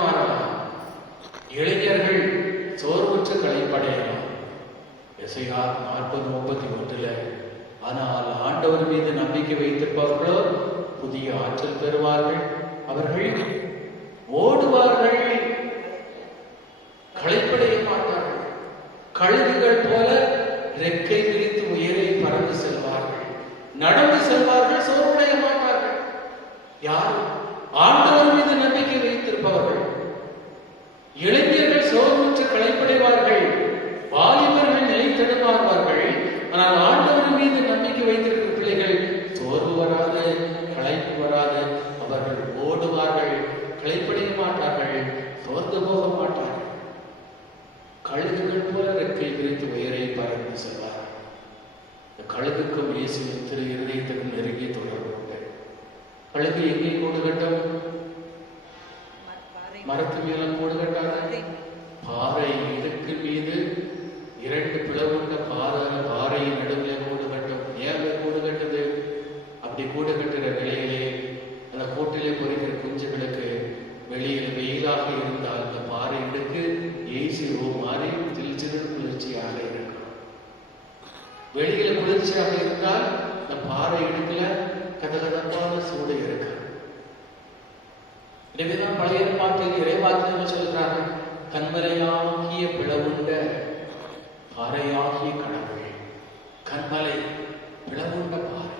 மாறலாம், இளைஞர்கள் சோர்வுற்று களைப்படையலாம். எசையா 40:31 ஆனால் ஆண்டவர் மீது நம்பிக்கை வைத்திருப்பவர்களோ புதிய ஆற்றல் பெறுவார்கள், அவர்கள் ஓடுவார்கள், களைப்படைய மாட்டார்கள், கழுகுகள் போல ரெக்கை விரித்து உயரை பறந்து செல்வார்கள், நடந்து செல்வார்கள், சோர்வடைய மாட்டார்கள். யார்? ஆண்டவர் மீது நம்பிக்கை வைத்திருப்பவர்கள். இளைஞர்கள் சோர்வுற்று களைப்படைவார்கள், வாலிபர்கள் நிலை தடுமாறுவார்கள். ஆனால் ஆண்டவர் மீது நம்பிக்கை வைத்திருக்கிற பிள்ளைகள் சோர்வு வராது, களைப்பு வராது, அவர்கள் ஓடுவார்கள், களைப்படைய மாட்டார்கள், சோர்ந்து போக மாட்டார்கள், கழுகுகள் போல ரெக்கை விரித்து உயரை பறந்து செல்வார்கள். இந்த கழுகுக்கும் இயேசுவின் திரு இருதயத்துக்கும் நெருங்கிய தொடர்பு உண்டு. கழுகு எங்கே கூடு கட்டும்? மரத்து மேலும் கூடு கட்டாது, பாறை இடுக்கு மீது 2 பிளவுண்ட பாறையின் நடுவில் கூடு கட்டும். ஏன் கூடு கட்டுது? அப்படி கூடு கட்டுற நிலையிலே அந்த கூட்டிலே பொறிக்கிற குஞ்சுகளுக்கு வெளியில வெயிலாக இருந்தால் அந்த பாறை இடுக்கு ஏசிஓ மாறி சிறு குளிர்ச்சியாக இருக்கும். வெளியில குளிர்ச்சியாக இருந்தால் இந்த பாறை இடுக்குல கதகதப்பான சூடு இருக்கு. எனவேதான் பழைய பாட்டில் இறைவாக்கியங்கள் சொல்கிறாங்க, கண்மலையாகிய பிளவுண்ட பாறையாகிய கடவுள். கண்மலை பிளவுண்ட பாறை.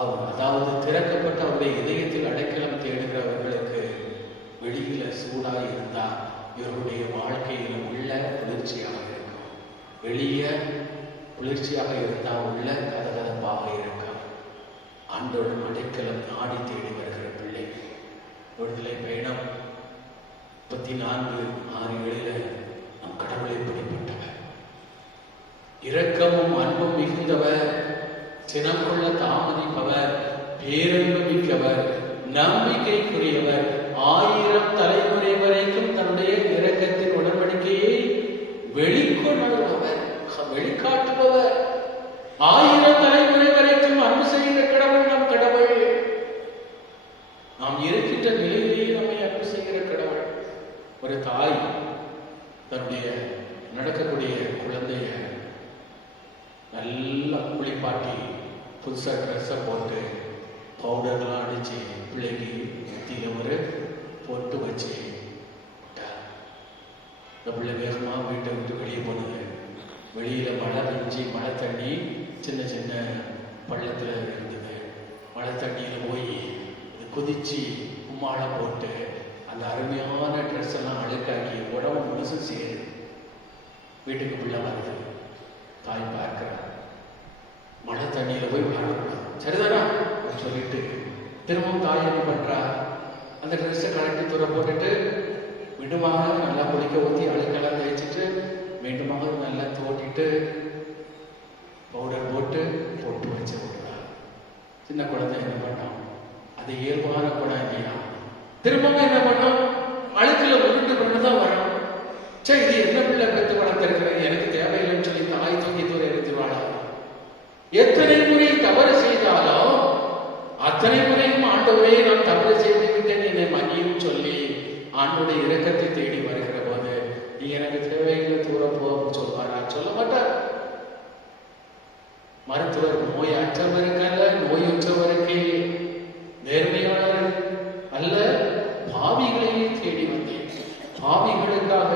அவர் அதாவது திறக்கப்பட்ட அவருடைய இதயத்தில் அடைக்கலம் தேடுகிறவர்களுக்கு வெளியில சூடாக இருந்தால் இவருடைய வாழ்க்கையில உள்ள குளிர்ச்சியாக இருக்கும். வெளிய குளிர்ச்சியாக இருந்தால் உள்ள கதகதப்பாக இருக்கும். ஆண்டோடு அடைக்கலம் நாடி தேடி வருகிற பிள்ளை விடுதலை பயணம் 34:6-7 நம் கடவுளை பிடிப்பட்டவர், இரக்கமும் அன்பும் மிகுந்தவர், சினம் கொள்ள தாமதிப்பவர், பேரன்பு மிக்கவர், நம்பிக்கைக்குரியவர், 1000 தலைமுறை வரைக்கும் தன்னுடைய இரக்கத்தின் உடன்படிக்கையை வெளிக்கொணர்பவர், வெளிக்காட்டுபவர், 1000 தலைமுறை வரைக்கும் அன்பு செய்கிற கடவுள் நம் கடவுள். நாம் இருக்கின்ற நிலையிலேயே நம்மை அன்பு செய்கிற கடவுள். ஒரு தாய் தன்னுடைய நடக்கக்கூடிய குழந்தைய நல்லா குளிப்பாட்டி புதுசா ட்ரெஸ்ஸை போட்டு பவுடர்லாம் அடிச்சு பிள்ளைக்கு நெத்தியில ஒரு பொட்டு வச்சு இந்த பிள்ளை வேகமாக வீட்டை விட்டு வெளியே போனது. வெளியில மழை பெஞ்சு மழை தண்ணி சின்ன சின்ன பள்ளத்துல இருந்தது. மழை தண்ணியில போய் குதிச்சு உம்மாளை போட்டு அந்த அருமையான ட்ரெஸ் எல்லாம் அழுக்காக்கி உடம்பு முழுசு சேரு. வீட்டுக்கு பிள்ளை வருது, தாய் பார்க்கிறார், மழை தண்ணியில போய் விளையாடக்கூடாது, சரிதானா சொல்லிட்டு திரும்பவும் தாய் என்ன பண்றா, அந்த ட்ரெஸ்ஸை கலட்டி தூர போட்டுட்டு மீண்டுமாக நல்லா குளிக்க ஊற்றி அழுக்கெல்லாம் தேய்ச்சிட்டு மீண்டுமாக நல்லா தோட்டிட்டு பவுடர் போட்டு பொட்டு வச்சு விடுறார். சின்ன குழந்தை என்ன பண்ணோம்? அது இயல்பான குணம் இல்லையா? திரும்பவும் என்ன பண்ணோம்? அழுக்குல உருண்டு கொண்டுதான் வரும். சரி, இது என்ன பிள்ளை பெற்று வளர்த்திருக்கிறது, எனக்கு தேவையில்லைன்னு சொல்லி தாய் தூக்கி தூர எடுத்துவாளா? எத்தனை முறை தவறு செய்தாலும் அத்தனை முறையும் ஆண்டவரே நான் தவறு செய்து விட்டேன் என்னை மன்னியும் சொல்லி ஆண்டோட இரக்கத்தை தேடி வருகிற போது நீ எனக்கு தேவையில்லை தூர போக சொல்வாரா? சொல்ல மாட்டார். மருத்துவர் நோய் அற்றவருக்கல்ல நோயுற்றவருக்கே நேர்மையாளர் அல்ல, பாவிகளையே தேடி வந்தேன். பாவிகளுக்காக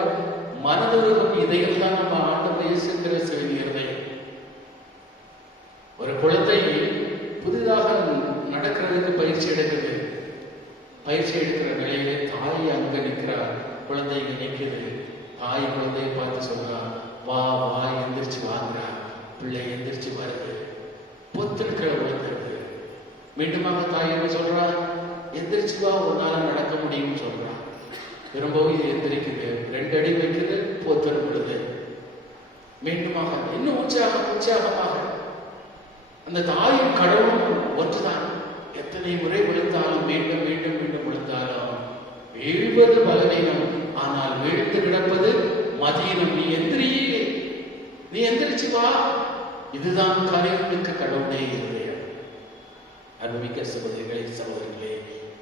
மனதுருகும் இதயம் தான் நம்ம ஆண்டவர் இயேசு கிறிஸ்துவின் இருதயம். ஒரு குழந்தை புதிதாக நடக்கிறதுக்கு பயிற்சி எடுக்குது. பயிற்சி எடுக்கிற நிலையிலே தாய் அங்க நிற்கிறார், குழந்தை இங்க நிற்குது. தாய் குழந்தையை பார்த்து சொல்றா, வா வா எந்திரிச்சு வாங்குறா. பிள்ளை எந்திரிச்சு வருது, பொத்திருக்கிற விழுந்துருது. மீண்டுமாக தாய் என்ன சொல்றா, எந்திரிச்சு வா, உன்னால நடக்க முடியும்னு சொல்றா. திரும்பவும் இது எந்திரிக்குது, 2 அடி வைக்குது, பொத்திரு விடுது. மீண்டுமாக இன்னும் உற்சாகமாக அந்த தாயும் கடவுளும் ஒன்றுதான். எத்தனை முறை விழுந்தாலும் மீண்டும் மீண்டும் மீண்டும் விழுந்தாலும் வீழ்வது பலவீனம், ஆனால் வீழ்ந்து கிடப்பது மதீனம். நீ எந்திரியே, நீ எந்திரிச்சு வா. இதுதான் கரைவுமிக்க கடவுளே இருதயம். அன்புமிக்க சகோதரிகளே, சகோதரிகளே,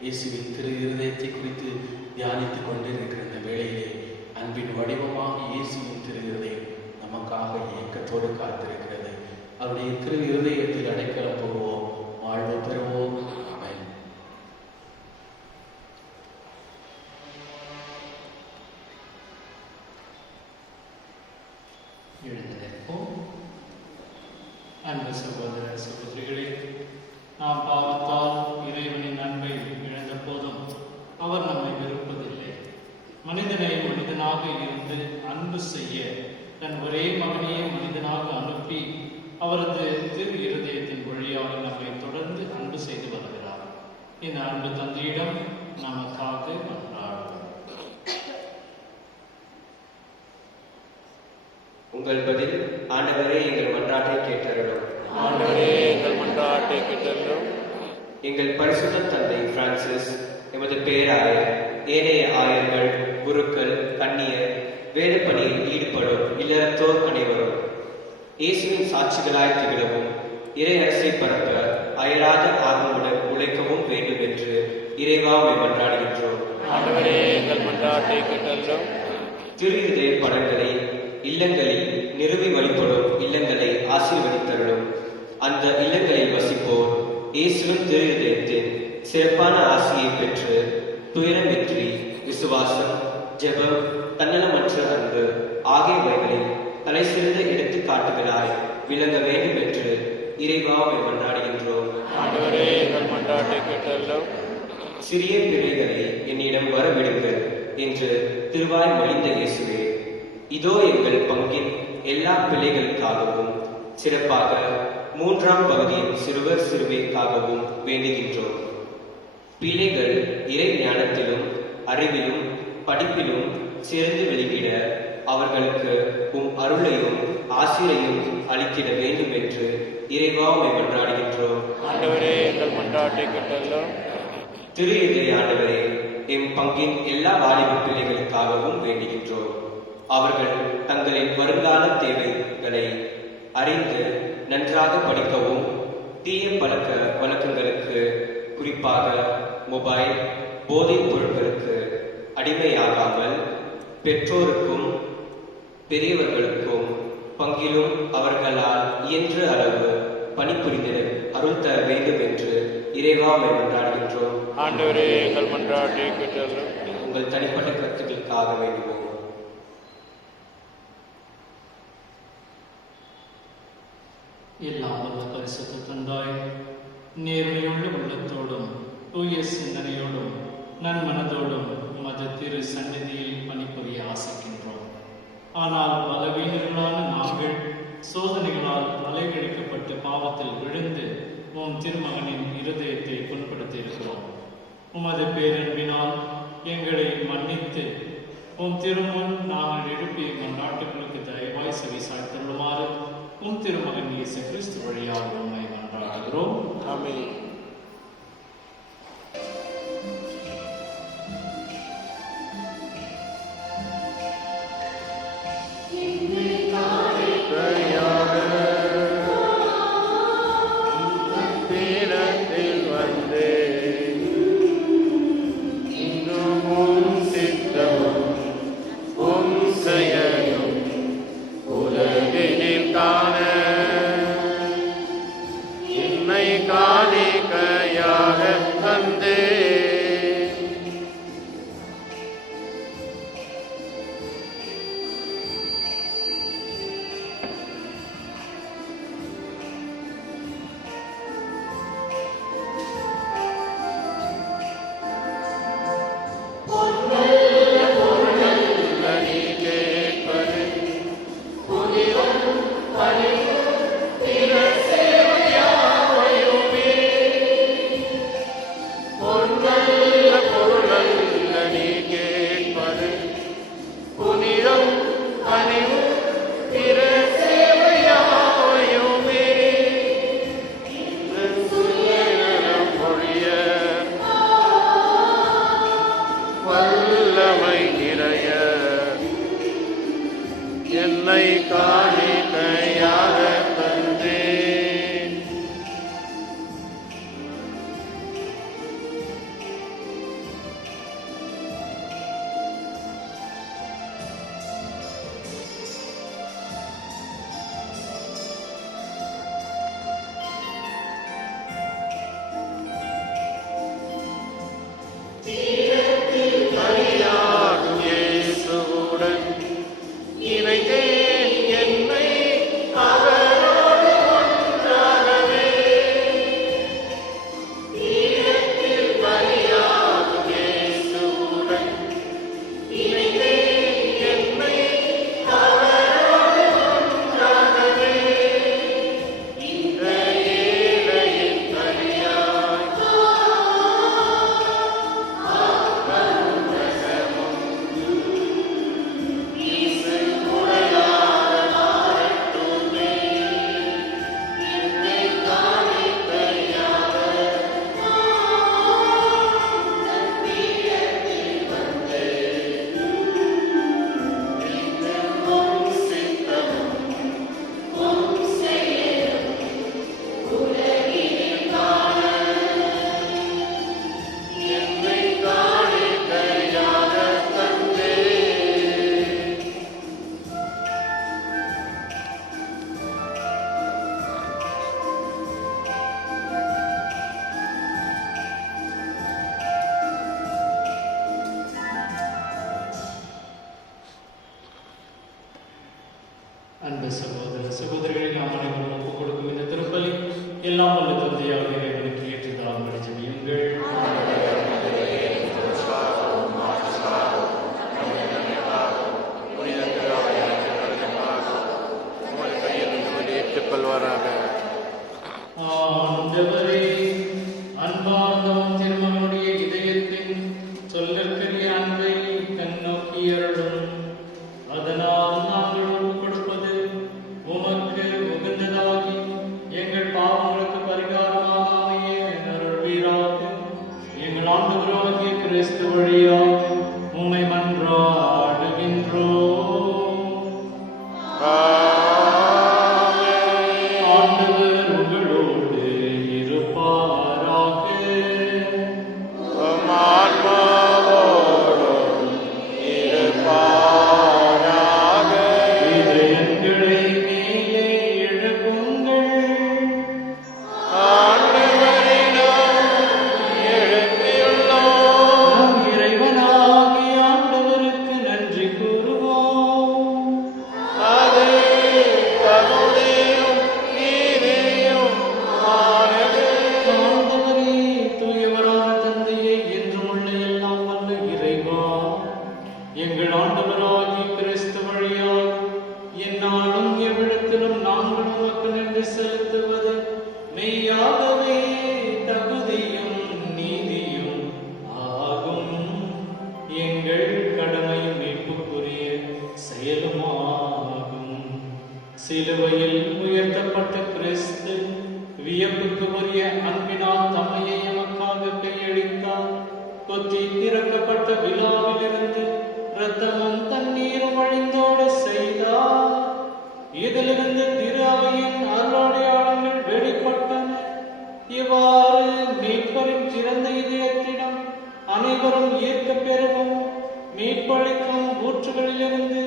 இயேசுவின் திரு இருதயத்தை குறித்து தியானித்துக் கொண்டிருக்கிற இந்த வேளையிலே அன்பின் வடிவமாக இயேசுவின் திரு இருதயம் நமக்காக ஏக்கத்தோடு காத்திருக்கிறது. அவருடைய திரு இருதயத்தில் அடைக்கலம் போவோம், வாழ்வு பெறுவோம். ஆமென். எழுந்திருப்போம். அன்பு சகோதர சகோதரிகளே, நாம் பாவத்தால் இறைவனின் அன்பை இழந்த போதும் அவர் நம்மை வெறுப்பதில்லை. மனிதனை மனிதனாக இருந்து அன்பு செய்ய தன் ஒரே மகனையே மனிதனாக அனுப்பி அவரது திரு இருதயத்தின் வழியாக நம்மை தொடர்ந்து அன்பு செய்து வருகிறார். இந்த அன்பு தந்தையிடம் நமக்காக மன்றாடுவோம். உங்கள் பதில், ஆண்டவரே எங்கள் மன்றாட்டை கேட்டருளும். ஆண்டவரே எங்கள் மன்றாட்டை கேட்டருளும். எங்கள் பரிசுத்த தந்தை பிரான்சிஸ், எமது பேராயர், ஏனைய ஆயர்கள், குருக்கள், கன்னியர், வேறு பணியில் ஈடுபடும் இல்லறத்தோர் அனைவரும் இயேசுவின் சாட்சிகளாய் திகழவும் இறை அரசை பரப்ப அயராத ஆர்வமுடன் உழைக்கவும் வேண்டும் என்று இறைவா மன்றாடுகின்றோம். ஆண்டவரே எங்கள் மன்றாட்டை கேட்டருளும். திரு இதய படங்களை இல்லங்களில் நிறுவி வழிபடும் இல்லங்களை ஆசீர்வதித்தருளும். அந்த இல்லங்களில் வசிப்போர் இயேசுவின் திரு இதயத்தின் சிறப்பான ஆசியை பெற்று துயரமின்றி விசுவாசம், ஜெபம், தன்னலமற்ற அன்பு ஆகியவைகளில் தலை சிறந்த எடுத்துக்காட்டுகளாய் விளங்க வேண்டும் என்று இறைவா மன்றாடுகின்றோம். ஆண்டவரே எங்கள் மன்றாட்டை கேட்டருளும். சிறிய பிள்ளைகளை என்னிடம் வரவிடுங்கள் என்று திருவாய் மொழிந்த இயேசுவே, இதோ எங்கள் பங்கின் எல்லா பிள்ளைகளுக்காகவும் சிறப்பாக 3ஆம் பகுதியின் சிறுவர் சிறுவைக்காகவும் வேண்டுகின்றோம். பிள்ளைகள் இறை ஞானத்திலும் அறிவிலும் படிப்பிலும் சிறந்து விளங்கிட அவர்களுக்கு அருளையும் ஆசிரையும் அளித்திட வேண்டும் என்று இறைவா மன்றாடுகின்றோம். ஆண்டவரே எங்கள் மன்றாட்டை கேட்டருளும். திரு இதய ஆண்டவரே, எம் பங்கின் எல்லா வாலிப பிள்ளைகளுக்காகவும் வேண்டுகின்றோம். அவர்கள் தங்களின் வருங்கால தேவைகளை அறிந்து நன்றாக படிக்கவும், தீய பழக்க வழக்கங்களுக்கு குறிப்பாக மொபைல், போதைப் பொருட்களுக்கு அடிமையாகாமல் பெற்றோருக்கும் பெரியவர்களுக்கும் பங்கிலும் அவர்களால் இயன்ற அளவு பணிபுரிந்திட அருள் தர வேண்டும் என்று இறைவா மன்றாடுகின்றோம். ஆண்டவரே எங்கள் மன்றாட்டை கேட்டருளும். உங்கள் தனிப்பட்ட கருத்துக்களுக்காக வேண்டுவோம். எல்லாம் வல்ல பரிசுத்த தந்தாய், நேர்மையுள்ள உள்ளத்தோடும் தூய சிந்தனையோடும் நன்மனதோடும் உமது திரு சந்நிதியில் பணிபுரிய ஆசைக்கின்றோம். ஆனால் பலவீனர்களான நாங்கள் சோதனைகளால் அலைகழிக்கப்பட்டு பாவத்தில் விழுந்து உம் திருமகனின் இருதயத்தை புண்படுத்தி இருக்கிறோம். உமது பேரன்பினால் எங்களை மன்னித்து உம் திருமுன் நாங்கள் எழுப்பிய மன்றாட்டுகளுக்கு தயவாய் செவி சாய்த்தருளுமாறு உம் திருமகன் இயேசு கிறிஸ்து வழியாக உம்மை மன்றாடுகிறோம். ஆமென். அன்பு சகோதர சகோதரிகளை நாம் அனைவரும் ஒப்புக் கொடுக்கும் இந்த திருப்பலி எல்லாம் உள்ள தந்தையாக இறைவனுக்கு ஏற்றதாக ஜெபியுங்கள். ஆண்டவரே, அன்பார்ந்தவன் திருமகனுடைய இதயத்தின் சொல்லற்கரிய அன்பை கண்ணோக்கி அருளும். அதனால் நாங்கள் ஒப்புக் கொடுப்பது உமக்கு உகந்ததாகி எங்கள் பாவங்களுக்கு பரிகாரமாக அமைய அருள்வீராக. எங்கள் ஆண்டவராகிய கிறிஸ்து வழியாக உம்மை மன்றாடுகின்றோம். ஆண்டவர் உங்களோடு இருப்பாராக. இதயங்களை மேலே எழுப்புங்கள். நம் இறைவனாகிய ஆண்டவருக்கு நன்றி கூறுவோம். ஆண்டவரே, தூயவரான தந்தையே, என்றும் உள்ள எல்லாம் வல்ல இறைவா, எங்கள் ஆண்டவராகிய கிறிஸ்து வழியாக எந்நாளும் எவ்விடத்திலும் நாங்கள் உமக்கு நன்றி செலுத்துவது மெய்யாகவே தகுதியும் நீதியும் ஆகும். எங்கள் கடமையும் மீட்புக்குரிய செயலுமாகும். சிலுவையில் உயர்த்தப்பட்ட கிறிஸ்து வியப்புக்கு உரிய அன்பினால் தம்மையை எமக்காக கையளித்தார். கொத்தி திறக்கப்பட்ட விழாவிலிருந்து இரத்தமும் தண்ணீரும் வழிந்தோட செய்தார். இதிலிருந்து திரு அவையின் அருளடையாளங்கள் வெளிப்பட்டன. இவ்வாறு மீட்பரின் சிறந்த இதயத்திடம் அனைவரும் ஈர்க்கப் பெறவும் மீட்பளிக்கும் ஊற்றுகளிலிருந்து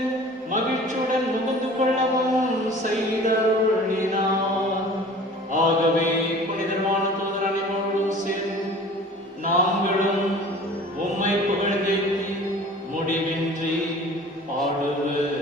மகிழ்ச்சியுடன் முகந்து கொள்ளவும் செய்தருளினார். ஆகவே புனிதமான தூதர் அனைவரோடும் சேர்ந்து நாங்களும் உம்மை புகழ்ந்தேத்தி முடிவின்றி பாடுவதாவது.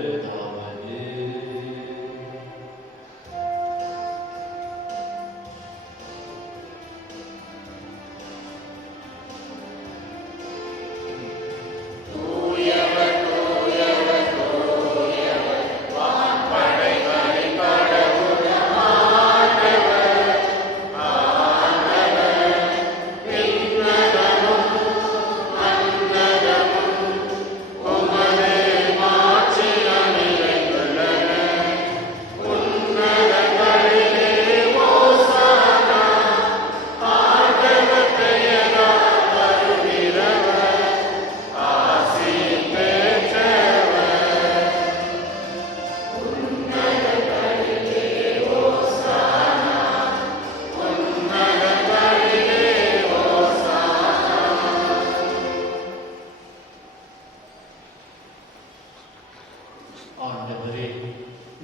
ஆண்டவரே,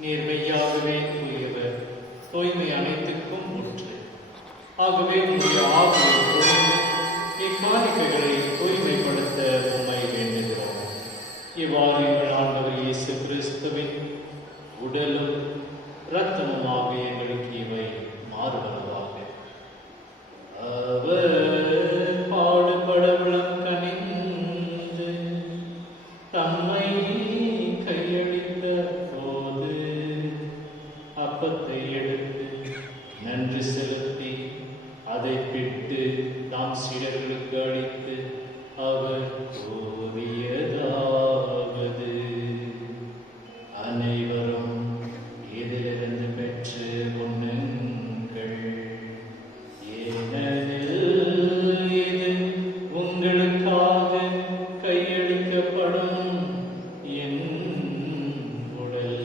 நீர் மெய்யாகவே தூயவர், தூய்மை அனைத்துக்கும் ஊற்று. ஆகவே உம்முடைய ஆவியை பொழிந்து இக்காணிக்கைகளை தூய்மைப்படுத்த உம்மை வேண்டுகிறோம். இவ்வாறு எங்கள் ஆண்டவர் இயேசு கிறிஸ்துவின் உடலும் இரத்தமுமாக எங்களுக்கு இவை மாறுவதாக. அவர் பாடுபட விளக்கணிந்து தம்மை கையளித்த போது அப்பத்தை எடுத்து நன்றி செலுத்தி அதை பிட்டு தாம் சீடர்களுக்கு அளித்து அவர் கூறியதாவது: அனைவரும் இதிலிருந்து பெற்று உண்ணுங்கள். ஏனெனில் இது உங்களுக்காக கையளிக்கப்படும் என் உடல்.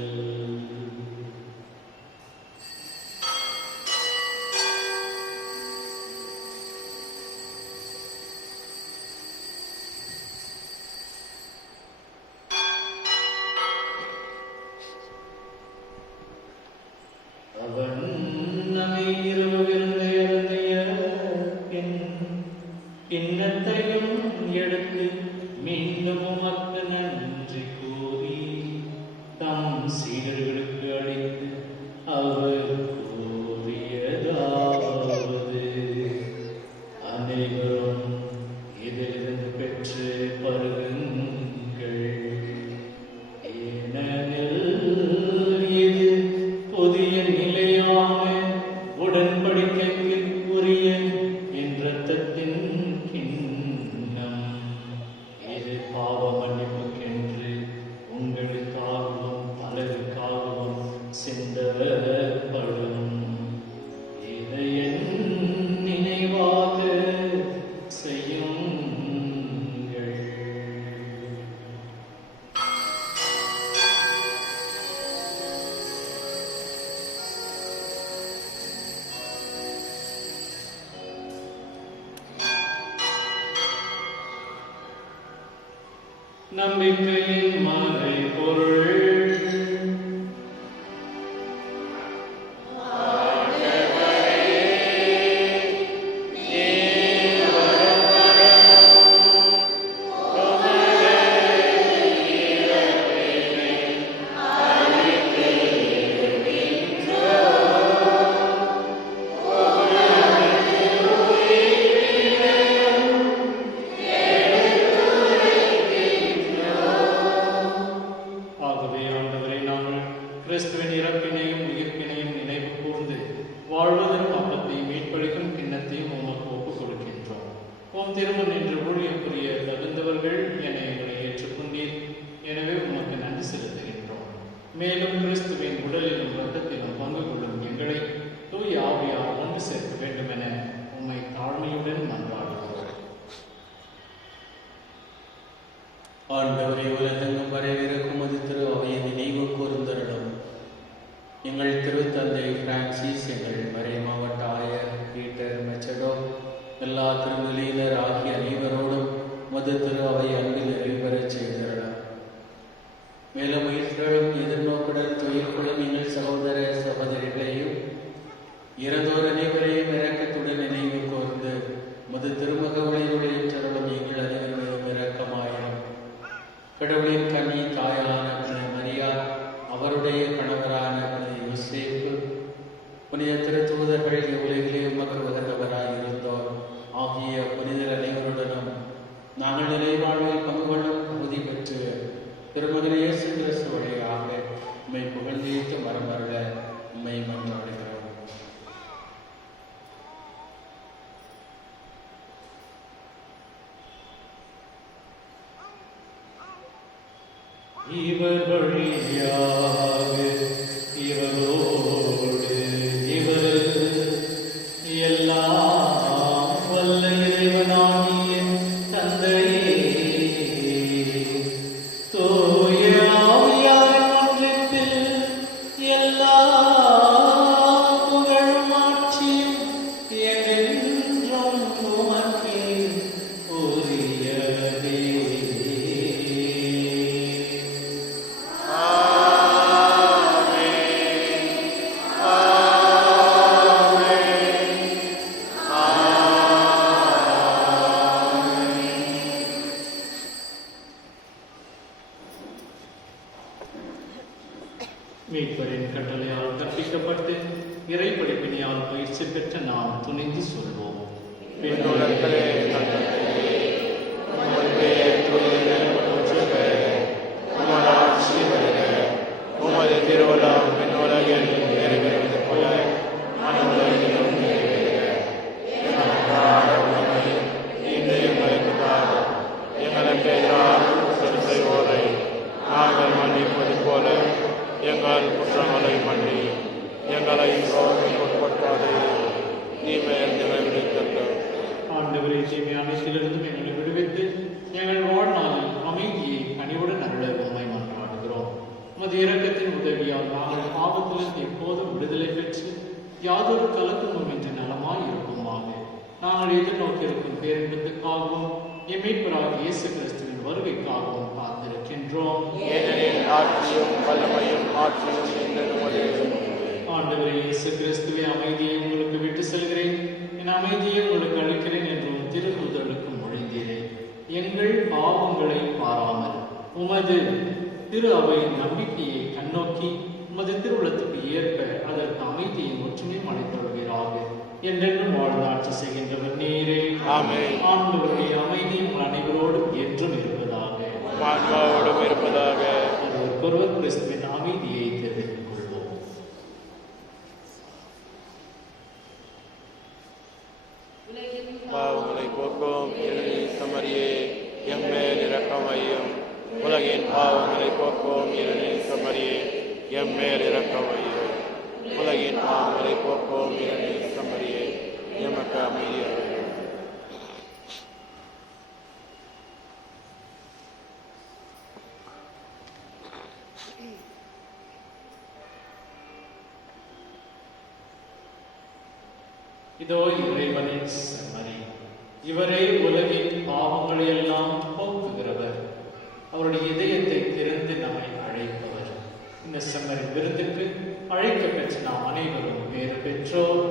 அவன் நம்மை இரவுவிருந்தை அருந்திய பின் கிண்ணத்தையும் எடுத்து மீண்டும் உமக்கு நன்றி கூறி தம் சீடர்களுக்கு அளித்தார். நம்பிக்கையின் மறைபொருள். ஆகவே ஆண்டவரே, நாங்கள் கிறிஸ்துவின் இறப்பினையும் உயிர்ப்பினையும் நினைவு கூர்ந்து வாழ்வதற்கு அப்பத்தையும் மீட்பளிக்கும் கிண்ணத்தையும் உமக்கு ஒப்புக் கொடுக்கின்றோம். உம் திருமண் என்று ஊழியம் புரிய தகுந்தவர்கள் என எங்களை ஏற்றுக்கொண்டீர். எனவே உமக்கு நன்றி செலுத்துகின்றோம். மேலும் கிறிஸ்துவின் உடலிலும் இரத்தத்திலும் பங்கு கொள்ளும் எங்களை தூய ஆவியார் ஒன்று சேர்க்க வேண்டும் என உம்மை தாழ்மையுடன் மன்றாடுகிறோம். ஆண்டவரை உலகெங்கும் வரவிருக்கும் அது திரு அவையை நினைவு கூர்ந்தருளும். எங்கள் திருத்தந்தை பிரான்சிஸ், எங்கள் மறை மாவட்ட ஆயர் பீட்டர் மெச்சடோ, எல்லா திருநிலையினர் ஆகிய அனைவரோடும் மது திரு அவை அன்பில் நிறைவேறச் செய்தருளும். மேலும் உயிர்களும் எதிர்நோக்குடன் துயிர்க்குடன் எங்கள் சகோதர சகோதரிகளையும் இறந்தோர் அனைவரையும் இரக்கத்துடன் நினைவு கூர்ந்து மது திருமுக ஒளியுடைய சரளும் எங்கள் அனைவர் மீதும் இரக்கமாயிரும். கடவுளின் கன்னி தாயான புனித மரியா, அவருடைய கணவரான புனித யோசேப்பு, புனித திருத்தூதர்கள், உலகிலே உமக்கு உகந்தவராய் இருந்தோர் ஆகிய புனிதர் அனைவருடனும் நாங்கள் நிறைவாழ்வில் பங்கு கொள்ளும் பகுதி பெற்று திருமகன் இயேசு கிறிஸ்து வழியாக உம்மை புகழ்ந்தேத்து மரமருள உம்மை மன்றாடுகிறோம். இவர் வழியாக இவரோடு இவருக்கு எல்லாம் வல்ல இறைவனாகிய தந்தையே, தூய ஆவியாரின் ஒன்றிப்பில் எல்லா புகழும் ஆட்சியும் என்றென்றும் உமக்கே உரியதே. மீட்பரின் கட்டளையால் கற்பிக்கப்பட்டு இறை படிப்பினையால் பயிற்சி பெற்ற நாம் துணிந்து சொல்வோம். விண்ணுலகளே தந்தையே, உமது பெயர் தூயதென போற்றுக. உமது ஆட்சி வருக. உமது திருவுளம் விண்ணுலகில் நிறைவேறுவது போல மண்ணுலகிலும் நிறைவேறுக. எங்கள் அன்றாட உணவை இன்று எங்களுக்கு தாரும். எங்களுக்கு எதிராக குற்றம் செய்வோரை நாங்கள் மன்னிப்பது போல எங்கள் குற்றங்களை மன்னி எங்களை சோதனைக்கு உட்படுத்தாதே, தீமையை விடுத்தட்டும். ஆண்டவரே, தீமை அனைத்திலிருந்தும் எங்களை விடுவித்து எங்கள் வாழ்நாளில் அமைதியை கனிவுடன் அருள உம்மை மன்றாடுகிறோம். உமது இரக்கத்தின் உதவியால் நாங்கள் பாவத்திலிருந்து எப்போதும் விடுதலை பெற்று யாதொரு கலக்கமும் இன்று நலமாய் இருப்போமாக. நாங்கள் எதிர்நோக்கியிருக்கும் பேரின்பத்துக்காகவும் எம் மீட்பராகிய இயேசு கிறிஸ்துவின் வருகைக்காகவும் காத்திருக்கின்றோம். ஏனெனில் ஆட்சியும் வல்லமையும் ஆட்சியும் என்றும் உமதே. ஆண்டவரே இயேசு கிறிஸ்துவே, அமைதியை உங்களுக்கு விட்டு செல்கிறேன், என் அமைதியை உங்களுக்கு அளிக்கிறேன் என்று உம் திருத்தூதர்களுக்கு மொழிந்தீரே. எங்கள் பாவங்களை பாராமல் உமது திரு அவை நம்பிக்கையை கண்ணோக்கி உமது திருவுளத்துக்கு ஏற்ப அதற்கு அமைதியை ஒற்றுமையும் அளித்தருள்வீராக. என்றென்றும் வாழ்ந்து ஆட்சி செய்கின்றவர் நீரே. ஆமென். ஆண்டவருடைய அமைதி உங்கள் அனைவரோடும் என்றும் இருப்பதாக. ஆன்மாவோடும் இருப்பதாக. ஒருவர் கிறிஸ்துவின் அமைதியை தெரிவித்துக் கொள்வோம். பாவங்களை போக்கும் சமரியே, எம்மேல் இரக்கமையும். உலகின் பாவங்களை போக்கும் சமரியே, எம்மேல் இரக்கமையும். உலகின் பாவங்களை போக்கும் சமரியே, எமக்கு அமைதியாக. இதோ இறைவனின் செம்மறி, இவரே உலகின் பாவங்களை எல்லாம் போக்குகிறவர். அவர் உங்களுடைய இதயத்தை திறந்து நம்மை அழைப்பவர். இந்த செம்மறி விருந்துக்கு அழைக்க பெற்ற நாம் அனைவரும் பேறு பெற்றோர்.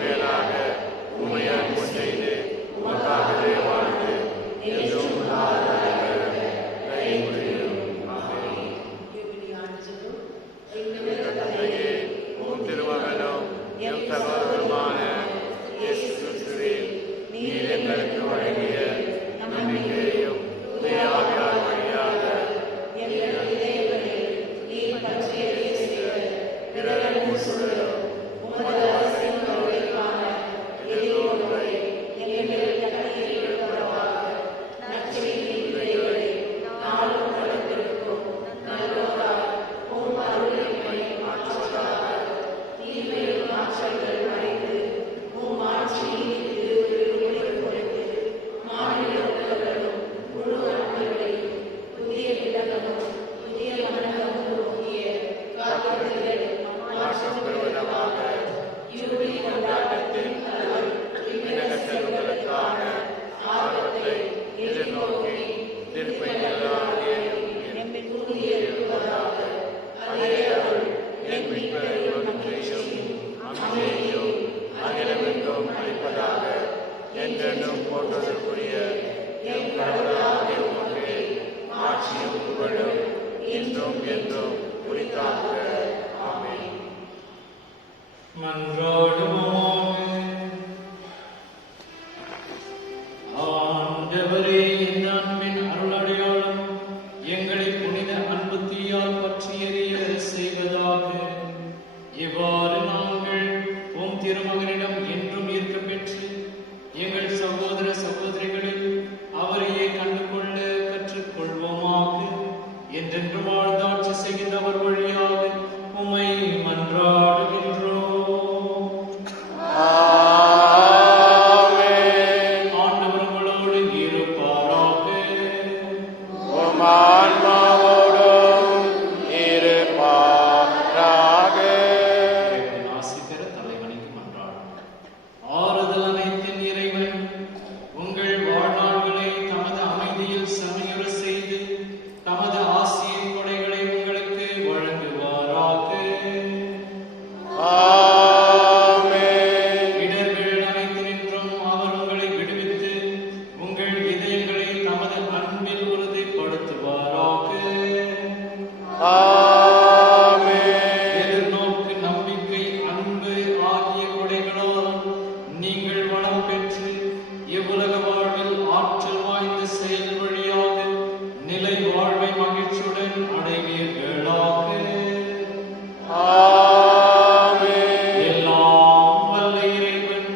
மேலாக உமையார் விண்ணக செல்வங்களுக்கான ஆர்வத்தை எதிர்நோக்கி திருப்பையாகிய அதே அவள் என் மீட்பரை மகிழ்ச்சியும் அமைதியும் அகிலமெங்கும் அளிப்பதாக என்றென்றும் போற்றுவதற்குரிய என் கடவுளாகிய உமக்கு ஆட்சியும் புகழும் இன்றும் என்றும் உரித்தாக. ஆமென். மன்றாடுவோமாக. ஆண்டவரே, இந்த அன்பின் அருளடையாளம் எங்களை புனித அன்பு தீயால் பற்றி எரிய செய்வதாக. இவ்வாறு நாங்கள் உம் திருமகனிடம் என்றும் ஈர்க்க பெற்று எங்கள் சகோதர சகோதரிகளில் அவரையே கண்டுகொள்ள கற்றுக்கொள்வோமாக. என்றென்று வாழ்ந்தாட்சி செய்கின்றவர் வழியாக உம்மை மன்றாடுகின்றோம். ஆமென். ஆண்டவர் உங்களோடு இருப்பாராக. உம் ஆன்மாவோடும் இருப்பாராக. ஆசிகர தலைவனுக்கு மன்றாடும். ஆறுதல் அனைத்தின் இறைவன் உங்கள் வாழ்நாள்களை தமது அமைதியில் சமையுற செய்து தமது ஆசியின் கொடைகளை உங்களுக்கு வழங்குவாராக. ஆமென். இடர்கள் அனைத்தினின்றும் அவர் உங்களை விடுவித்து உங்கள் இதயங்களை தமது அன்பில் உறுதிப்படுத்துவாராக. ஆமென். எதிர்நோக்கு, நம்பிக்கை, அன்பு ஆகிய கொடைகளால் நீங்கள் வளம் பெற்று இவ்வுலக வாழ்வில் ஆற்றல் வாய்ந்த செயல் வழியாக நிலை வாழ்வை மகிழ்ச்சியுடன் அடைவீர்களாக. ஆமென். எல்லாம் வல்ல இறைவன்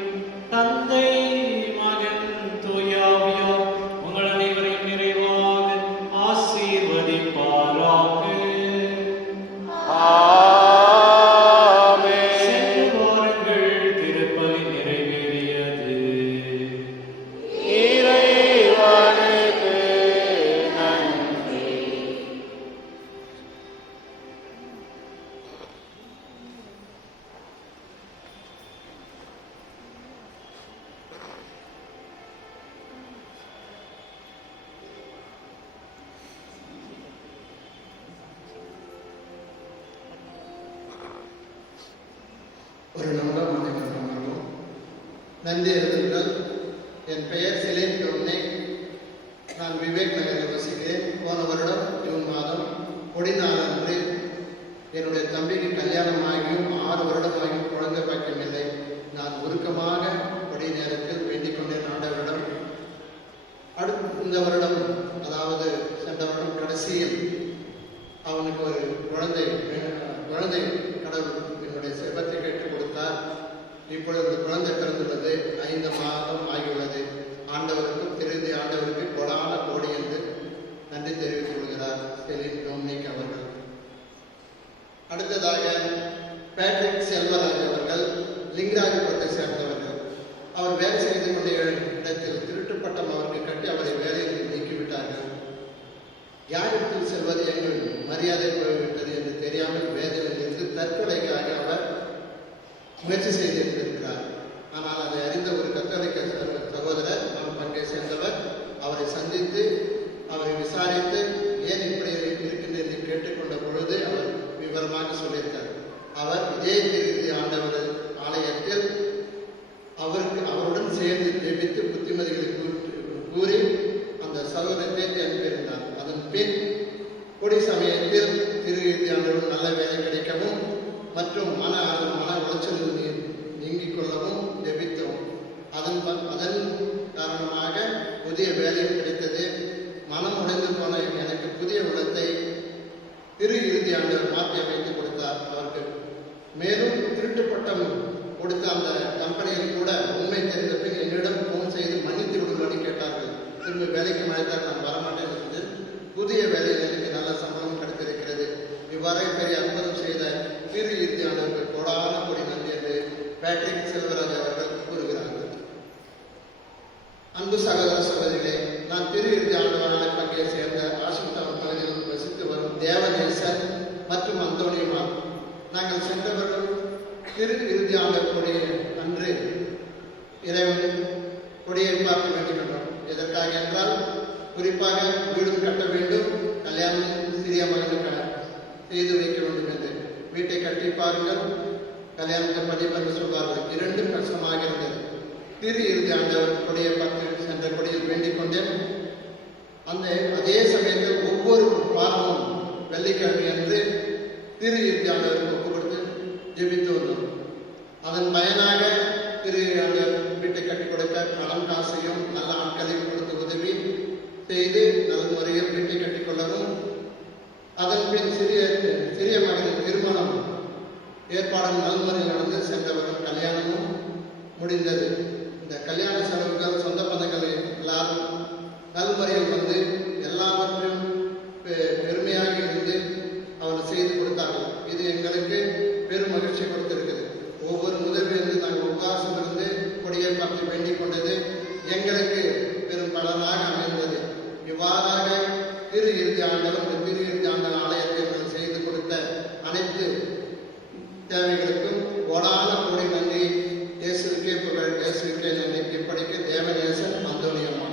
தந்தை, மகன், தூய ஆவியார் உங்கள் அனைவரையும் நிறைவாக ஆசீர்வதிப்பாராக. ஆமென். சென்று வாருங்கள், திருப்பலி நிறைவேறியது. இறைவனுக்கு நன்றி. ஒரு நிமிடம் அனைவரும் அமர்வோம். நன்றி எழுதுங்கள். என் பெயர் செலின் டொமினிக். நான் விவேக் நகரில் வசிக்கிறேன். போன வருடம் ஜூன் மாதம் கொடிநாள் அன்று என்னுடைய தம்பிக்கு கல்யாணம் ஆகியும் 6 வருடமாகியும் குழந்தை பாக்கியம் இல்லை. நான் உருக்கமாக கொடி நேரத்தில் வேண்டிக் கொண்டேன் ஆண்டவரிடம். இந்த வருடம், அதாவது சென்ற வருடம் கடைசியில் அவனுக்கு ஒரு குழந்தை கடவுள் என்னுடைய செல்வத்தை கேட்டுக் கொடுத்தார். இப்பொழுது குழந்தை பிறந்துள்ளது. 5 மாதம் ஆகியுள்ளது. ஆண்டவருக்கும் திருந்தி ஆண்டவருக்கு கொடான கோடி என்று நன்றி தெரிவித்துக் கொள்கிறார் செலின் டொமினிக் அவர்கள். அடுத்ததாக பேட்ரிக் செல்வராஜ் அவர்கள் லிங்கராஜபுரத்தை சேர்ந்தவர்கள். அவர் வேலை செய்து கொண்ட இடத்தில் திருட்டு பட்டம் அவருக்கு கட்டி அவரை வேலையில் நீக்கிவிட்டார்கள். யாரிடத்தில் செல்வது, எங்கள் மரியாதை போய்விட்டது என்று தெரியாமல் வேதனையில் இருந்து தற்கொலைக்காக அவர் முயற்சி செய்திருக்கிறார். ஆனால் அதை அறிந்த ஒரு கத்தோலிக்க சகோதரர், அவர் பங்கை சேர்ந்தவர், அவரை சந்தித்து அவரை விசாரித்து ஏன் இப்படி இருக்கின்ற என்று கேட்டுக்கொண்ட பொழுது அவர் விவரமாக சொல்லியிருக்கார். அவர் இதே திருதி ஆண்டவர் ஆலயத்தில் அவருடன் சேர்ந்து ஜெபித்து புத்திமதிகளை கூறி அந்த சகோதரத்தை அனுப்பியிருந்தார். அதன் பின் கொடி சமயத்தில் திரு ஆண்டவரும் நல்ல வேலை கிடைக்கவும் மற்றும் மன உளைச்சல் நீங்கிக் கொள்ளவும் ஜெபித்தோம். அதன் காரணமாக புதிய வேலை கிடைத்தது. மனம் உடைந்து போன எனக்கு புதிய உள்ளத்தை திரு இறுதி ஆண்டவர் மாற்றி அமைத்து கொடுத்தார். அவருக்கு மேலும் திருட்டு பட்டம் கொடுத்த அந்த கம்பெனியில் கூட உண்மை தெரிந்த பின் என்னிடம் போன் செய்து மன்னித்து விடும்படி கேட்டார்கள். திரும்ப வேலைக்கு அழைத்தால் நான் வரமாட்டேன் என்று. புதிய வேலையில் எனக்கு நல்ல சம்பளம் கிடைத்திருக்கிறது. இவ்வாறே பெரிய அற்புதம் செய்த திரு இறுதி ஆண்டவருக்கு கொடான கொடி நன்றி என்று பேட்ரிக் செல்வராஜ் அவர்கள் கூறுகிறார்கள். அன்பு சகோதர சகோதரிகளே, நான் திரு இறுதி ஆண்டவரான பங்கை சேர்ந்த ஆசிர்வாதம் பகுதியில் வசித்து வரும் தேவநேசன் மற்றும் அந்தோனியுமார். நாங்கள் சென்ற வருடம் திரு இறுதி ஆண்டவருடைய அன்று இறைவன் கொடியை பார்க்க வேண்டிக் கொண்டோம். எதற்காக என்றால் குறிப்பாக வீடும் கட்ட வேண்டும், கல்யாணம் சிறிய மகனுக்கு செய்து வைக்க வேண்டும் என்று. வீட்டை கட்டி பாருங்கள், கல்யாணத்தை பதிவு என்று சொல்வார்கள். இரண்டும் கஷ்டமாக இருந்தது. திரு இறுதி ஆண்டவர் கொடியை பார்த்து சென்ற கொடியில் வேண்டிக் கொண்டேன். அதே சமயத்தில் ஒவ்வொரு வாரமும் வெள்ளிக்கிழமை என்று திரு இறுதி ஆண்டவருக்கு ஒப்பு கொடுத்து ஜெபித்து வந்தோம். அதன் பயனாக திரு ஆண்டவர் வீட்டை கட்டி கொடுக்க பணம் காசையும் நல்ல ஆட்களையும் கொடுத்து உதவி செய்து நல்ல முறையில் வீட்டை கட்டிக்கொள்ளவும், அதன் பின் சிறிய மகனின் திருமணம் ஏற்பாடும் நல்முறையில் நடந்து சென்ற வருடம் கல்யாணமும் முடிந்தது. இந்த கல்யாண செலவுகள் சொந்த பந்தங்கள் எல்லாரும் நல்முறையில் வந்து எல்லாவற்றையும் பெருமையாக இருந்து அவர் செய்து கொடுத்தார்கள். இது எங்களுக்கு பெரும் மகிழ்ச்சி கொடுத்திருக்கிறது. ஒவ்வொரு உதவியிலிருந்து நாங்கள் உபவாசம் இருந்து கொடியை பார்த்து வேண்டிக் கொண்டது எங்களுக்கு பெரும் பலனாக அமைந்தது. இவ்வாறாக திரு இறுதி ஆண்டவர் இந்த திரு இறுதி ஆண்டவர் ஆலயத்தில் செய்து கொடுத்த அனைத்து தேவைகளுக்கும் கோடான கோடி நன்றி. இயேசுக்கே புகழ், இயேசுக்கே நன்றி. இப்படிக்கு தேவநேசன் அந்தோனியம்மா.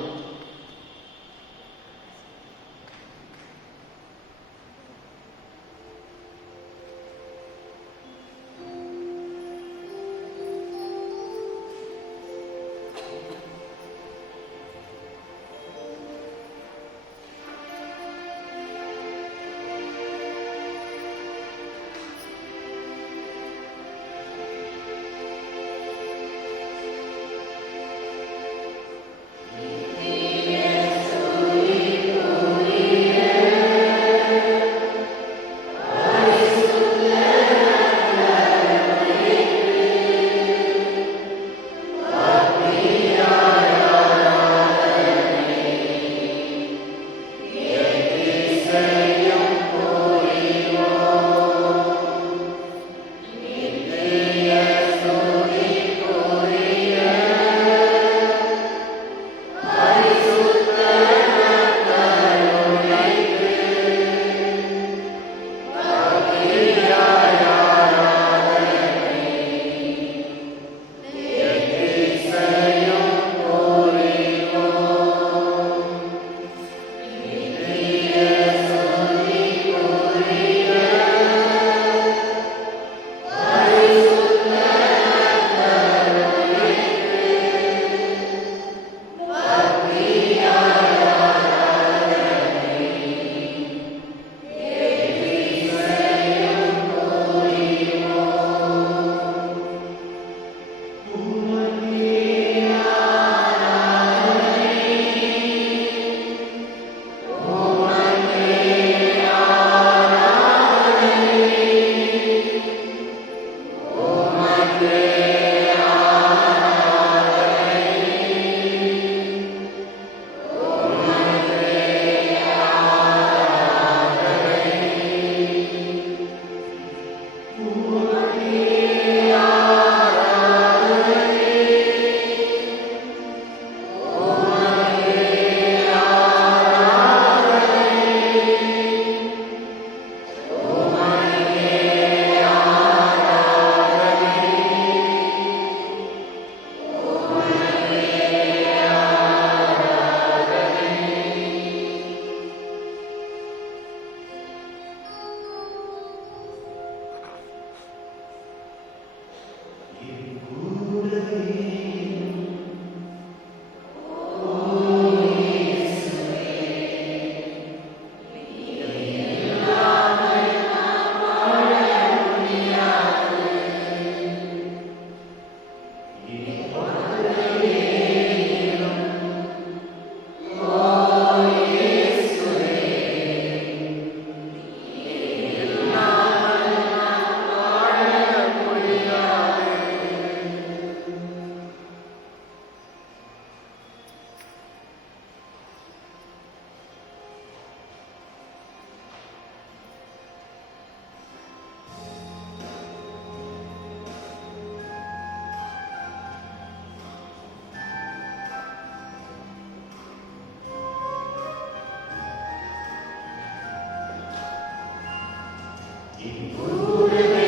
கூடவே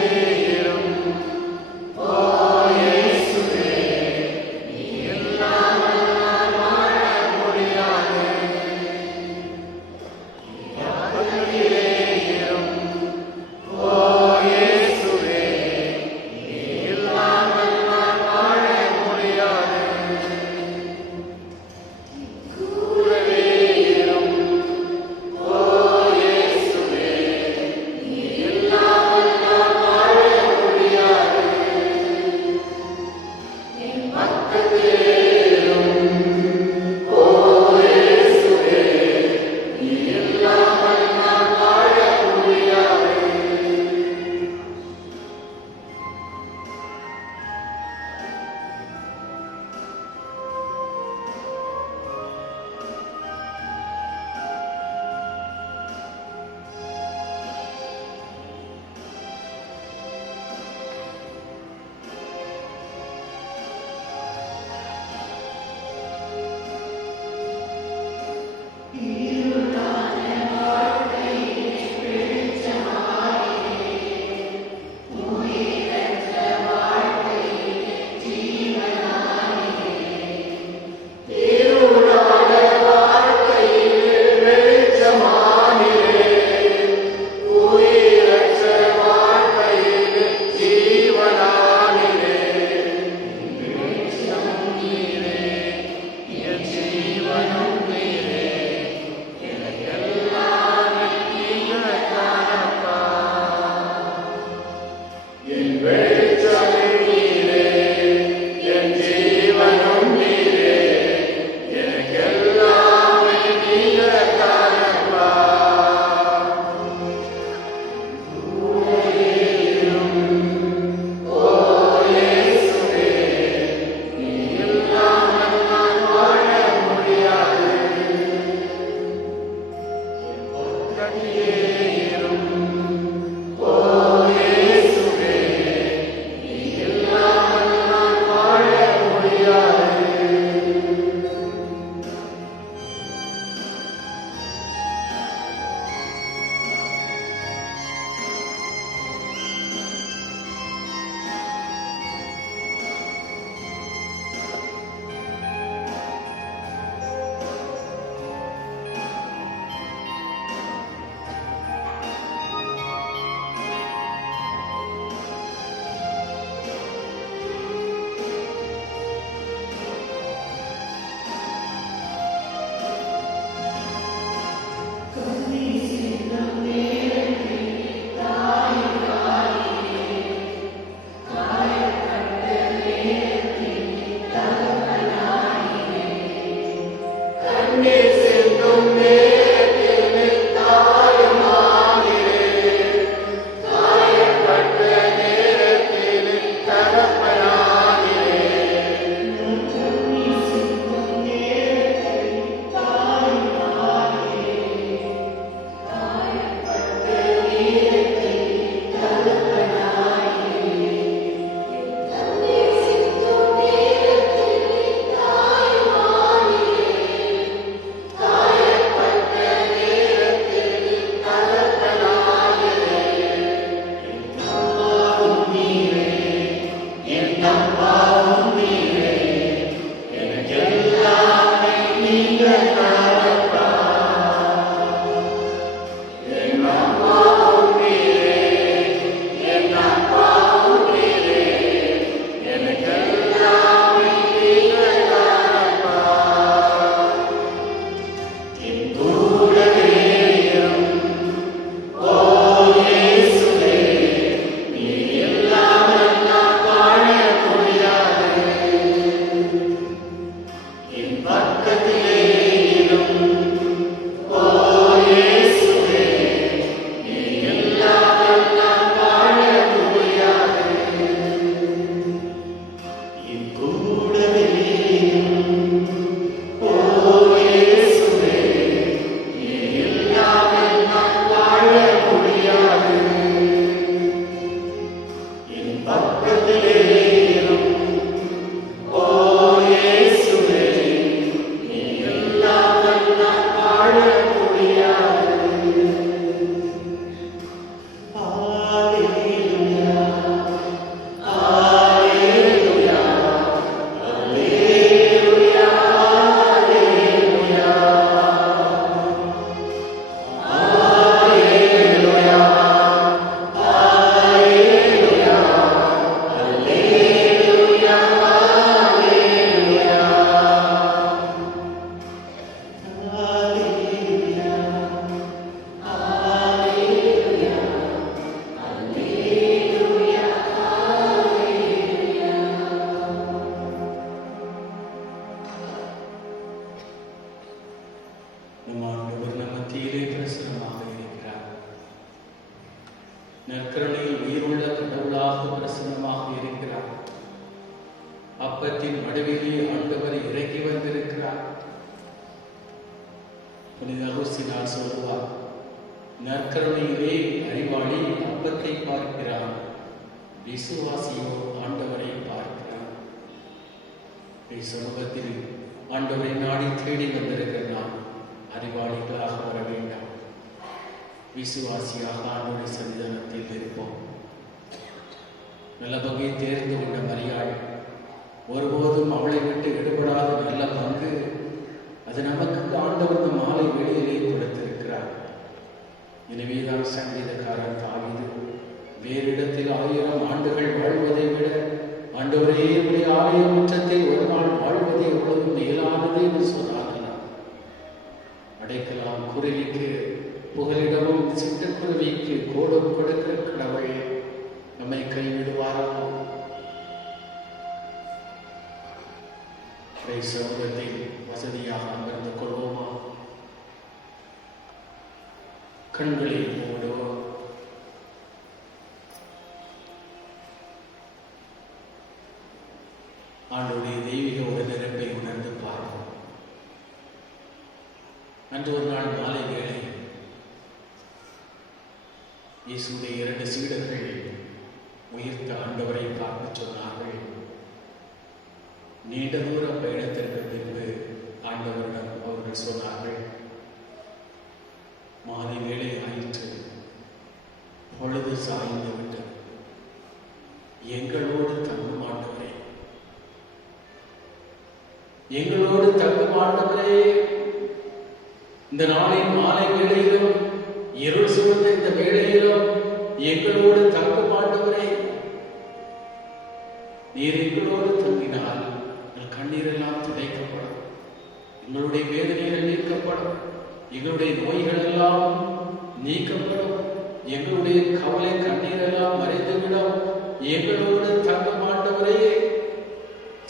இரும். ஓ இயேசுவே, நீ நற்கருணையில் உயிருள்ள கடவுளாக பிரசன்னமாக இருக்கிறார். அப்பத்தின் நடுவிலே ஆண்டவர் இறங்கி வந்திருக்கிறார். புனித அகுஸ்தீனார் சொல்லுவார், நற்கருணையிலே அறிவாளி அப்பத்தை பார்க்கிறார், விசுவாசியோ ஆண்டவரை பார்க்கிறார். சமூகத்தில் ஆண்டவரை நாடி தேடி வந்திருக்கிறார். அறிவாளிகளாக வர வேண்டாம், விசுவாசியாக ஆண்டவருடைய சன்னிதானத்தில் இருப்போம். நல்ல பங்கை தேர்ந்து கொண்ட மரியாள், ஒருபோதும் அவளை விட்டு விடுபடாத நல்ல பங்கு, அது நமக்கு ஆண்டவர் மாலை வேளையிலே கொடுத்திருக்கிறார். எனவேதான் சங்கீதக்காரர் தாவீது, வேறு இடத்தில் 1000 ஆண்டுகள் வாழ்வதை விட ஆண்டவரே உடைய ஆலய முற்றத்தில் ஒரு நாள் வாழ்வது எவ்வளவு மேலானது என்று சொன்னார்களாம். அடைக்கலாம் குருவிக்கு புகலிடமும் சிட்டுக்குருவிக்கு கோடும் கொடுக்கிற கடவுள் நம்மை கைவிடுவாரோ? சமூகத்தில் வசதியாக அமர்ந்து கொள்வோமா? கண்களை மூடுவோம். ஆண்டவருடைய தெய்வீக உடனிருப்பை உணர்ந்து பார்ப்போம். அன்று ஒரு நாள் மாலை வேளை இயேசுடைய 2 சீடர்கள் உயிர்த்த ஆண்டவரை பார்க்க சொன்னார்கள். நீண்ட தூர பயணத்திற்கு பின்பு ஆண்டவரிடம் அவர்கள் சொன்னார்கள், மாலை வேளை ஆயிற்று, பொழுது சாய்ந்து விட்டது, எங்களோடு தங்கும் ஆண்டவரே, எங்களோடு தங்கும் ஆண்டவரே, இந்த நாளின் மாலை வேளையிலும் இருள் சூழ்ந்த இந்த வேளையிலும் எங்களோடு தங்கும் ஆண்டவரே, நீர் எங்களோடு தங்கினால் எங்கள் கண்ணீரெல்லாம் துடைக்கப்படும், எங்களுடைய வேதனைகள் நீக்கப்படும், எங்களுடைய நோய்கள் எல்லாம் நீக்கப்படும், எங்களுடைய கவலை கண்ணீரெல்லாம் மறைந்துவிடும். எங்களோடு தங்கும் ஆண்டவரே,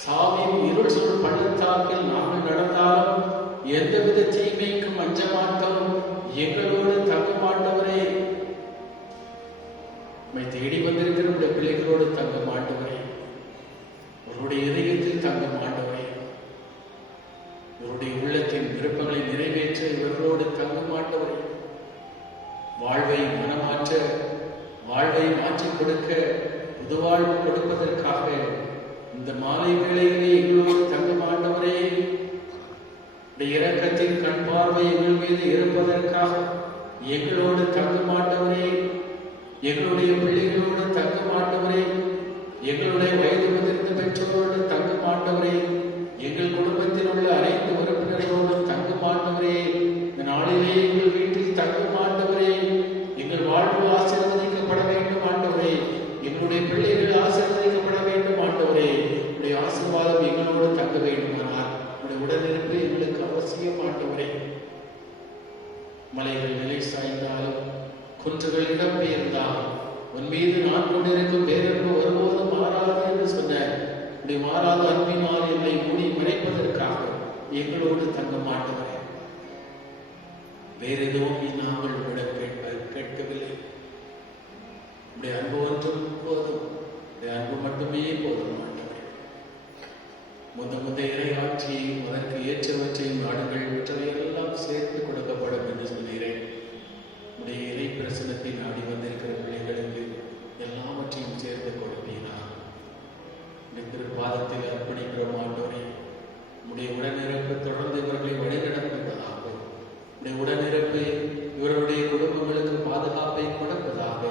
சாவியின் இருள் சூழ் பள்ளத்தாக்கில் நாங்கள் நடந்தாலும், எந்தவித பிள்ளைகளோடு தங்கும் ஆண்டவரே, அவருடைய இதயத்தில் தங்கும் ஆண்டவரே, இவருடைய உள்ளத்தின் விருப்பங்களை நிறைவேற்ற இவர்களோடு தங்கும் ஆண்டவரே, வாழ்வை மனமாற்ற, வாழ்வை மாற்றிக் கொடுக்க, புது வாழ்வு கொடுப்பதற்காக இந்த மாலை வேளையிலே எங்களோடு தங்கும் ஆண்டவரே, இரக்கத்தின் கண் பார்வை எங்கள் மீது இருப்பதற்காக எங்களோடு தங்கும் ஆண்டவரே, எங்களுடைய பிள்ளைகளோடு தங்கும் ஆண்டவரே, எங்களுடைய வயது முதிர்ந்த பெற்றோரோடு தங்கும் ஆண்டவரே, எங்கள் குடும்பத்தில் உள்ள அனைத்து உறுப்பினர்களோடு தங்கும் ஆண்டவரே, இந்த நாளிலே எங்கள் வீட்டில் தங்கும் ஆண்டவரே, எங்கள் வாழ்வு ஆசீர்வதிக்கப்பட வேண்டும் ஆண்டவரே, எங்களுடைய பிள்ளைகள் ஆசீர்வதிக்கப்பட வேண்டும் ஆண்டவரே, உடைய ஆசீர்வாதம் எங்களோடு தங்க வேண்டுமானால் உடைய உடனிருப்பு எங்களுக்கு அவசியம் ஆண்டவரே. மலைகள் நிலை சாய்ந்தாலும் குன்றுகள் இடம்பெயர்ந்தாலும் உன் மீது நான் கொண்டிருக்கும் பேரன்பு ஒருபோதும் மாறாது என்று சொன்ன உடைய மாறாத அன்பினால் என்னை மூடி மறைப்பதற்காக எங்களோடு தங்க மாட்டவரே. வேற எதுவும் நாங்கள் விட கேட்கவில்லை. உடைய அன்பு ஒன்றும் போதும், உடைய அன்பு மட்டுமே போதும் ஆண்டவரே. முத இறையாட்சியையும் அதற்கு ஏற்றவற்றையும் நாடுகள் மற்றவையெல்லாம் சேர்த்து கொடுக்கப்படும் என்று சொல்கிறேன். உடைய இறை பிரசனத்தை நாடி வந்திருக்கிற பிள்ளைகளுக்கு எல்லாவற்றையும் சேர்த்து கொடுப்பீனா. பாதத்தில் அர்ப்பணிக்கிறோம் ஆண்டவரே. உடைய உடனிருப்பு தொடர்ந்து இவர்களை வழிநடத்துவதாகும். உடைய உடனிருப்பு இவர்களுடைய குடும்பங்களுக்கு பாதுகாப்பை கொடுப்பதாக.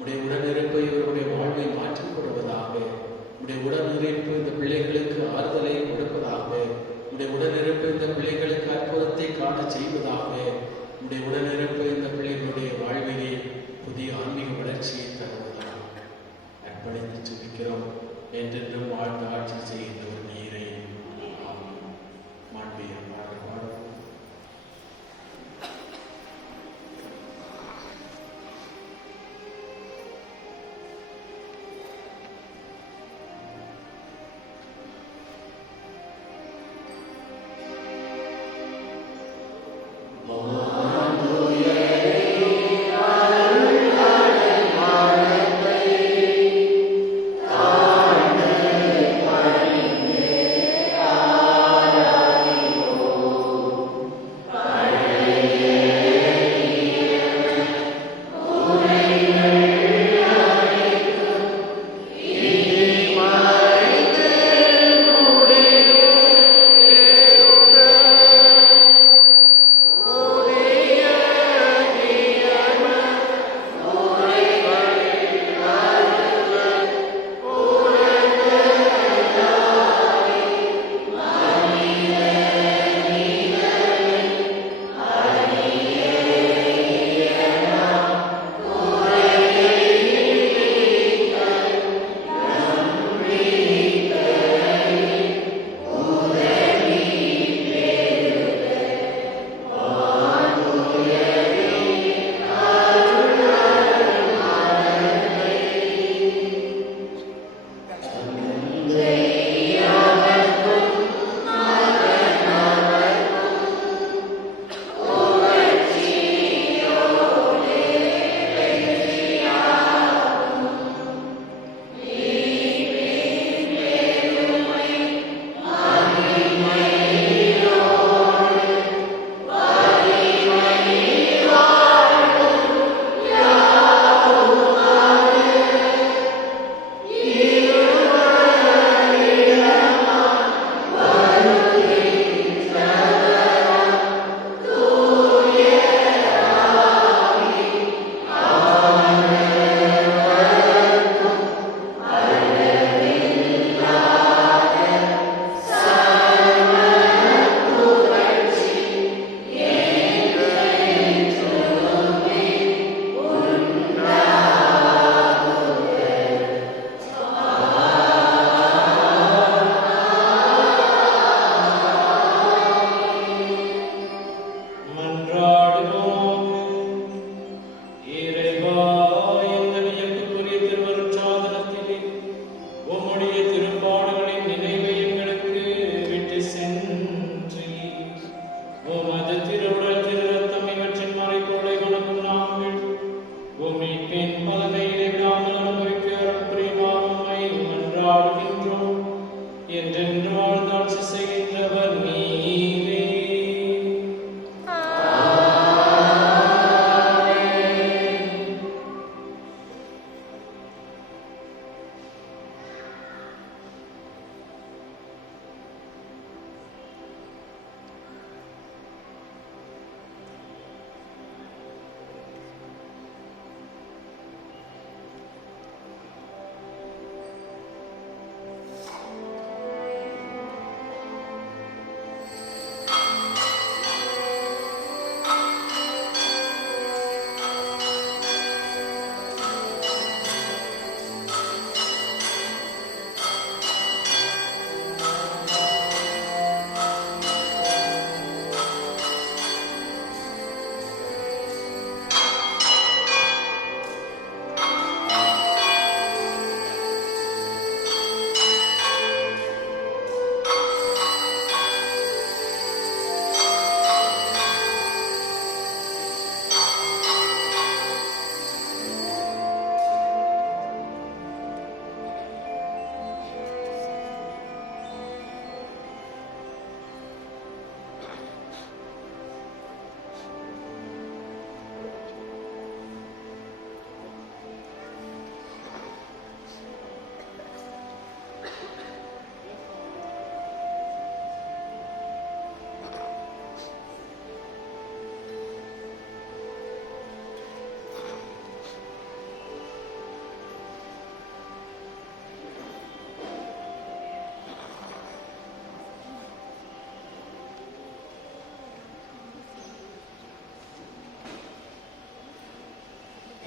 உடைய உடனிருப்பு இவர்களுடைய வாழ்வை மாற்றிக் கொள்வதாக. உடைய உடனிருப்பு இந்த பிள்ளைகளுக்கு ஆறுதலை கொடுப்பதாக. உடைய உடனிருப்பு இந்த பிள்ளைகளுக்கு அற்புதத்தை காண செய்வதாக. உடைய உடனிருப்பு இந்த பிள்ளைகளுடைய வாழ்விலே புதிய ஆன்மீக வளர்ச்சியை தருவதாக. அர்ப்பணித்து ஜெபிக்கிறோம். என்றென்றும் வாழ்ந்து ஆட்சி செய்கின்ற ஒரு நீரை மாண்பிய பாடல் மாற்றுவோம்.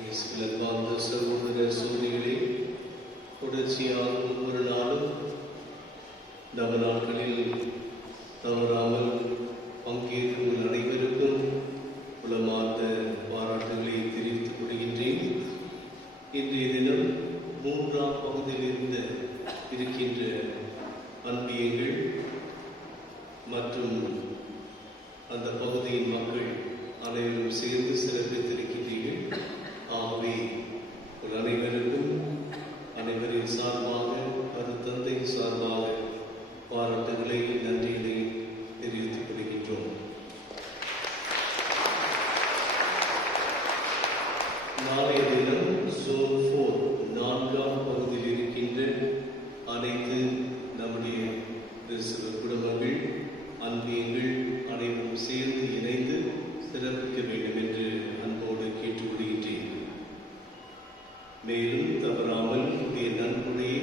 இயேசுவின் சகோதர சகோதரிகளே, தொடர்ச்சியாக ஒவ்வொரு நாளும் நவநாட்களில் தவறாமல் பங்கேற்கும் அனைவருக்கும் உளமார்ந்த பாராட்டுகளை தெரிவித்துக் கொள்கின்றேன். இன்றைய தினம் 3ஆம் பகுதியில் இருக்கின்ற அன்பியங்கள் மற்றும் அந்த பகுதியின் மக்கள் அனைவரும் சேர்ந்து சிறப்பித்திருக்கின்றீர்கள். ஆகவே ஒரு அனைவருக்கும் அனைவரின் சார்பாக தந்தை சார்பாக பாராட்டுகளை நன்றிகளை தெரிவித்துக் கொள்கின்றோம். நாளைய தினம் ஜோன் 4 4ஆம் பகுதியில் இருக்கின்ற அனைத்து நம்முடைய கிறிஸ்தவ குடும்பங்கள் அன்பியங்கள் அனைவரும் சேர்ந்து இணைந்து சிறப்பிக்க வேண்டும் என்று அன்போடு கேட்டுக்கொள்கின்றேன். மேலும் தவறாமல் புதிய நன்கொடையை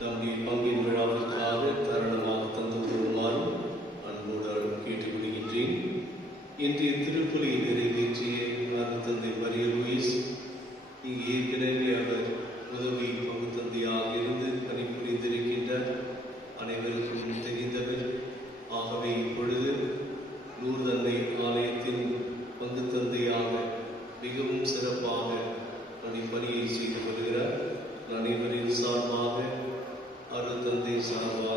நம்முடைய பங்கின் விழாவிற்காக தருணமாக தந்து கொள்ளுமாறு அன்போடு கேட்டுக்கொள்கின்றேன். இன்றைய திருப்பலியை நிறைவேற்றிய தந்தை மரிய லூயிஸ் இங்கு ஏற்கனவே அவர் உதவி பங்கு தந்தையாக இருந்து பணிபுரிந்திருக்கின்றார். அனைவருக்கும் தெரிந்தவர். ஆகவே இப்பொழுது லூர்து அன்னை ஆலயத்தின் பங்கு தந்தையாக மிகவும் சிறப்பாக பணியை செய்து வருகிறார். அனைவரின் சார்பாக அருள் தந்தை சார்பாக